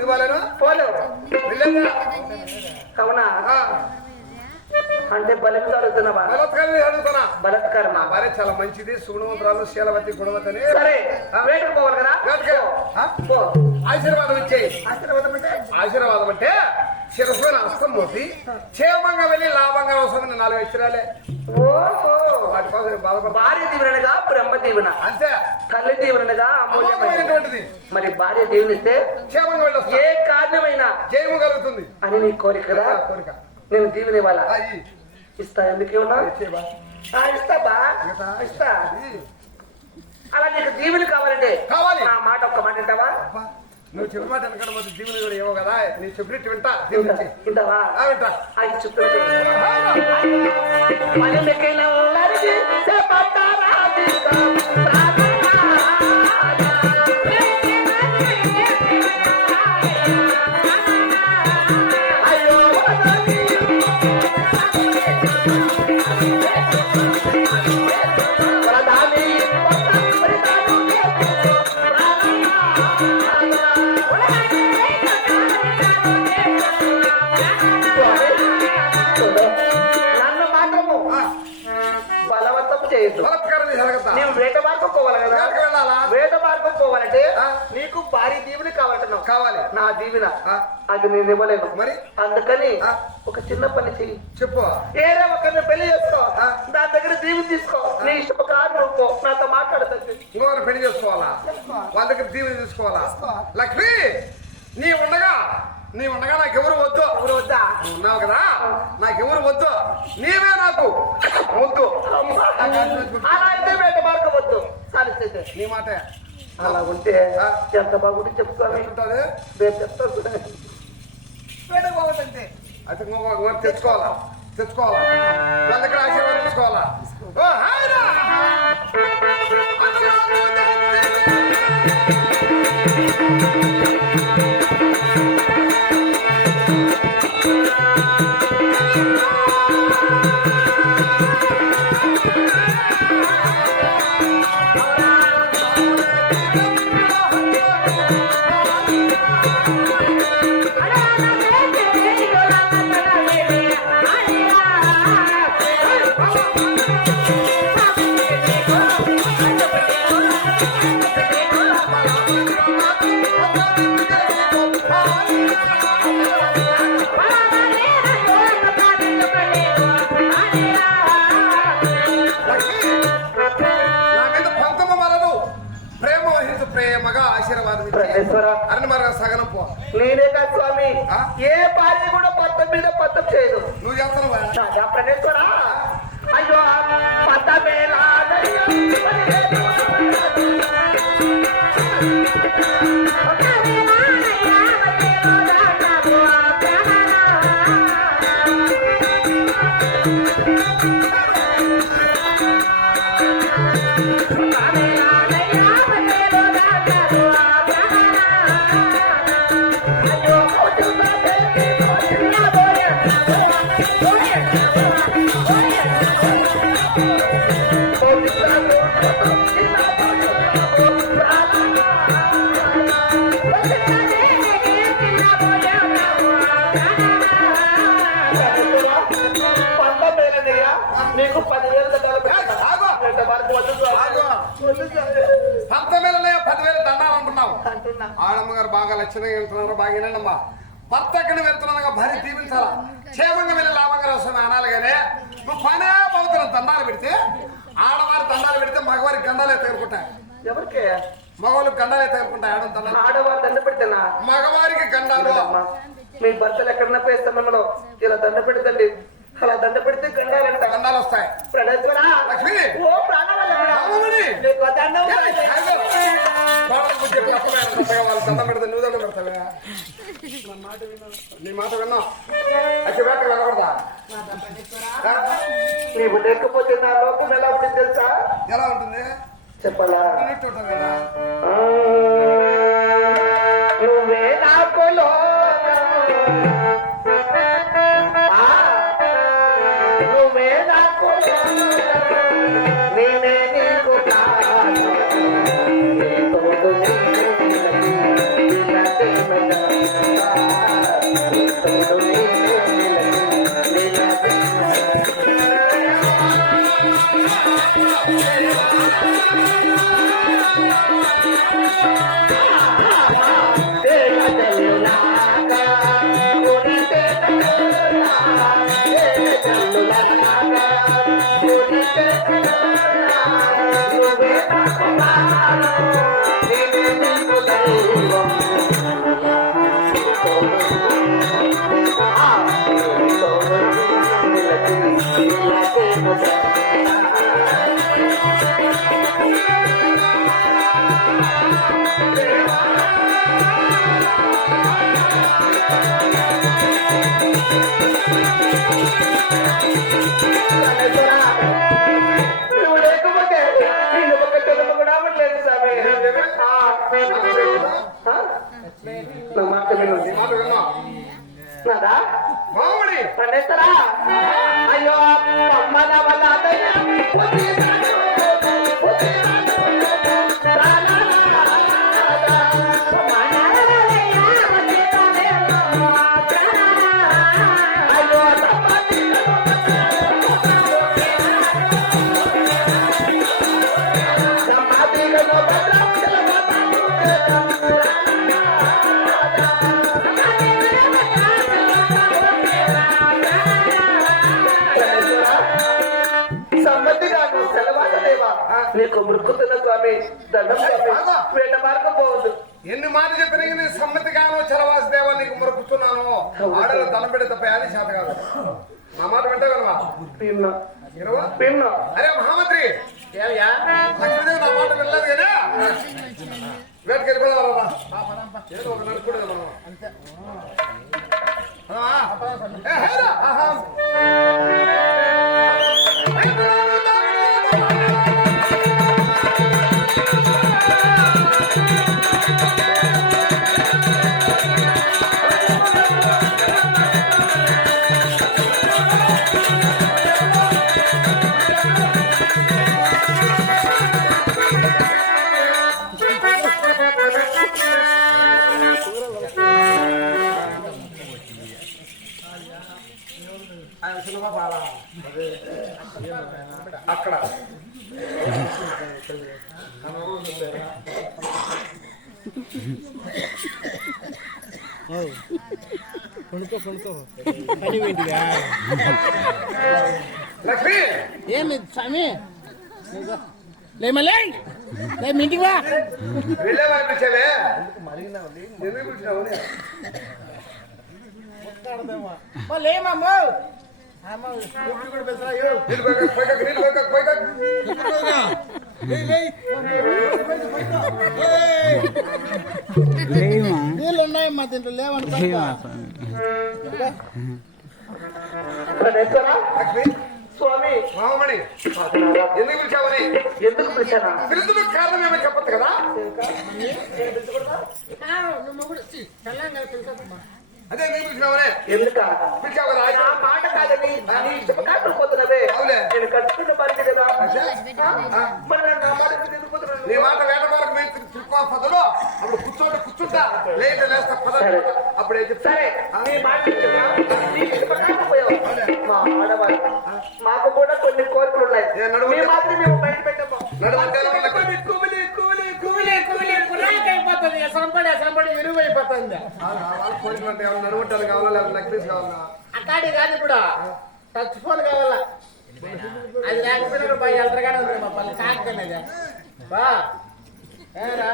ఎందుకు బాలేను పోలు వెళ్ళేదా అవునా అంటే బలికి అడుగుతున్నావా? బలత్కారాన్ని అడుగుతున్నా. భార్య చాలా మంచిది. సుగుణవంతురాలు శీలవతి గుణవతని. సరే వేటకు పోవాలి కదా? ఆశీర్వాదం ఇచ్చేయి. ఆశీర్వాదం అంటే? ఆశీర్వాదం అంటే? శిరస్సుమైన హస్తం మోసి క్షేమంగా వెళ్ళి లాభంగా వస్తామని నాలుగు అక్షరాలే. ఓహో. వాటి కోసం భార్య దీవెనగా బ్రహ్మ దీవెన అంతే. తల్లి దీవెనగా అమూల్యమైనటువంటిది. మరి భార్య దీవెనిస్తే క్షేమంగా వెళ్ళి వస్తా ఏ కారణమైనా జయము కలుగుతుంది. అని నీ కోరిక కదా? కోరిక. నేను దీవెన ఇవ్వాలా. ఇస్తా ఎందుకు ఇవ్వనా? ఇచ్చేయ్ బా. ఆ, ఇస్తా బా. ఇస్తా. అలా నీకు దీవెన కావాలంటే కావాలి. నా మాట ఒక్క మాట అబ్బా, నువ్వు చెప్పిన మాట వెనకడం పోతే దీవుని కూడా ఏమో కదా? నీ చెప్పినట్టు వింటా దీవుని. వింటావా? ఆ, వింటా. అది చెప్తున్నా వెళ్ళాలా వేట మార్గం పోవాలంటే. నీకు భారీ దీవెన కావాలంటున్నావు. కావాలి. నా దీవెన. అది నేను ఇవ్వలేను. మరి? అందుకని. ఒక చిన్న పని చెయ్యి. చెప్పు. ఏరే ఒకరిని పెళ్ళి చేసుకో. నా దగ్గర దీవెన తీసుకో. నీ ఇష్ట ప్రకారం నువ్వు. నాతో మాట్లాడతాను ఇంకొకరు పెళ్ళి చేసుకోవాలా? వాళ్ళ దగ్గర దీవుని తీసుకోవాలా? లక్ష్మి నీ ఉండగా నీ ఉండగా నాకెవరు వద్దు? ఎవరు వద్దా? ఉన్నావు కదా? నాకెవరు వద్దు? నీవే నాకు వద్దు. అలా అయితే వేట మార్గం వద్దు. సాలిస్తే నీ మాటే. అలా ఉంటే. ఎంత బాగుంది చెప్పుకోవాలి ఉంటుంది? రేపు చెప్తాను వేట పోవద్దంటే అయితే ఇంకొక తెచ్చుకోవాలా? తెచ్చుకోవాలా? వాళ్ళ దగ్గర ఆశీర్వాదం తీసుకోవాలా ఓ హాయ్రా! లక్ష్మి, ఆశీర్వాదం ఇచ్చి ప్రజేశ్వర అరణి మరణ సగనం పో. నేనే కాదు స్వామి. ఆ? ఏ భార్య కూడా పట్టం మీద పట్టం చేయదు. నువ్వు ప్రజేశ్వర అయ్యో పట్టమేలా ఆడమ్మ గారు బాగా లక్షణంగా వెళ్తున్నారు? బాగా వినండమ్మా. భర్త ఎక్కడ వెళ్తున్నాగా భార్య దీవించాలా క్షేమంగా వెళ్ళి లాభంగా వస్తాను అనాలి కానీ నువ్వు పనే అవుతున్న దండాలు పెడితే ఆడవారి దండాలు పెడితే మగవారికి గండాలే తగులుకుంటాయి ఎవరికి? మగవాళ్ళకి గండాలే తగులుకుంటాయి దండాలు ఆడవారు దండ పెడితేనా? మగవారికి గండాలు అమ్మా, మీ భర్తలు ఎక్కడన్నా పోయి స్థలంలో ఇలా దండ పెడతండి. అలా దండ పెడితే గండాలంట గండాలు వస్తాయి. లక్ష్మి. ఓ దండం కొత్తగా వాళ్ళు దండం పెడితే నువ్వు దండం పెడతావే? నీ మాట విన్నా. అయితే వేట వెళ్ళకూడదా? నీవు లేకపోతే నా లోకం ఎలా ఉంటుంది తెలుసా? ఎలా ఉంటుంది? చెప్పాలా? మామిడి పండేస్తారా అయ్యో అమ్మ నా వల్ల అదయ్య. దేవా నీకు మృక్కుతున్న స్వామి దండం వేట మార్గం పోవద్దు. ఎన్ని మాటలు చెప్పినా నీ సమ్మతి గాను చలవాసి దేవా నీకు మొరుకుతున్నాను ఆడల దండం పెడితే తప్ప అది చేత కాదు. నా మాట వింటే వినవా పిన్న వినవా? పిన్న అరే మహామంత్రి! లక్ష్మీదేవి నా మాట కదా? ఏదో ఒక నడుపుకుంటే అక్కడ. కొనుక్కో కొనుక్కో ఏమి స్వామి? లేమలే లే మీ ఇంటికి వా లేమమ్మో నీళ్ళు ఉన్నాయి మా దీంట్లో లేవంటే స్వామి మామమణి ఎందుకు పిలిచావని ఎందుకు పిలిచానా పిలుచుకు కారణం ఏమో చెప్పచ్చు కదా అదే ఎందుకు పిలిచినావనే ఎందుక? పిలిచావు కదా నా మాట కాదని నీ శుభకార్యం పోతున్నదే అవులే. నేను కట్టుకున్న ఆ, మరి నా మాట ఎందుకు పోతున్నాను? నీ మాట వేట వరకు మీరు తిరుపతి పదలో అప్పుడు కూర్చోబెట్టి కూర్చుంటా. లేట్ లేస్తా పద. అప్పుడు సరే. నీ మాట. మా ఆడవాళ్ళు. మాకు కూడా కొన్ని కోరికలు ఉన్నాయి. ఏ, నడుము. మీ మాత్రం మేము బయట పెట్టాము వాళ్ళ కోరికలు అంటే ఏమన్నా నడుముంటారు కావాలా? లేదా నెక్లెస్ కావాలా? అట్లాంటి కాదు ఇప్పుడు. టచ్ ఫోన్ కావాలా? అది లేకపోతే బాగా ఎల్తరగానే ఉంది మా పల్లె కాకపోయినది బా. ఏరా?